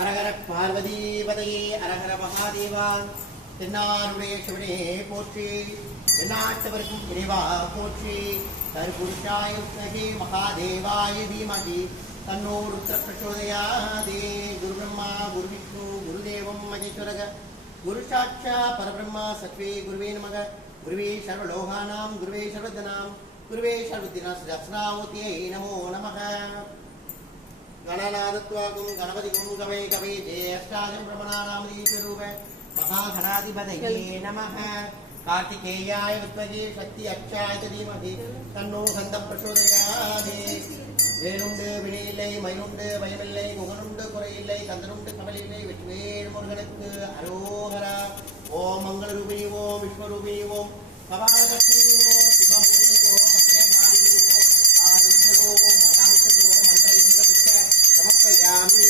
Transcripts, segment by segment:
அரஹர பார்வதீபதையே அரஹர மகாதேவா. தென்னாருடைய சிவனே போற்றி, தென்னாட்டவருக்கும் இறைவா போற்றி. தற்புருஷாய வித்மஹே மகாதேவாய தீமஹி தன்னோ ருத்ர பிரச்சோதயாதே. குரு பிரம்மா குரு விஷ்ணு குருதேவம் மகேஸ்வரக குரு சாட்சாத் பரபிரம்மா சத்வே குருவே நமக. குருவே சர்வலோகானாம் குருவே சர்வதனாம் குருவே சர்வதினாஸ்நாமூர்த்தியை நமோ நமக. गणनादत्वागुं गणपतिगुं कवे कवे ज्येष्ठाजं ब्रह्मणानामदीश्वरूप महागणाधिपतये नमः. कार्तिकेयाय विद्महे शक्ति अक्षाय धीमहि तन्नो सन्दं प्रचोदयात्. வேலுண்டு வினையில்லை மயிலுண்டு பயமில்லை முகனுண்டு குறையில்லை கந்தனுண்டு கவலில்லை வெற்றிவேல் முருகனுக்கு அரோகரா. ஓம் மங்களரூபிணி ஓம் விஸ்வரூபிணி ஓம் கபாலகட்சி ஓம் சிவமூனி ஓம் அக்ஷயகாரி ஓம் ஆனந்தோ ஓம் மகாவிஷ்ணு ஓம் மந்திர இந்திர புஷ்ட சமர்ப்பயாமி.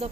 The